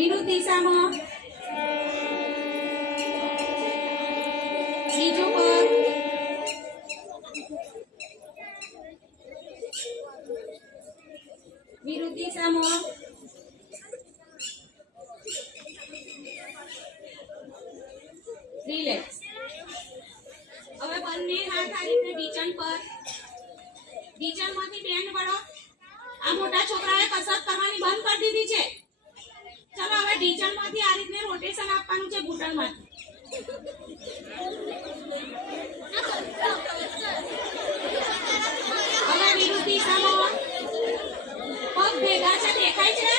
વિરુદ્ધ દિશામાં બીજું પગ વિરુદ્ધ દિશામાં રિલેક્સ. હવે બંને હાથ આ રીતે ઢીંચણ પર, ઢીંચણમાંથી બેન્ડ વળો. આ મોટા છોકરાએ કસરત કરવાની બંધ કરી દીધી છે. ચલો હવે ઢીંચણમાંથી આ રીતે રોટેશન આપવાનું છે ઘૂંટણમાંથી. હવે વિરુદ્ધ દિશામાં પગ ભેગા છે, દેખાય છે?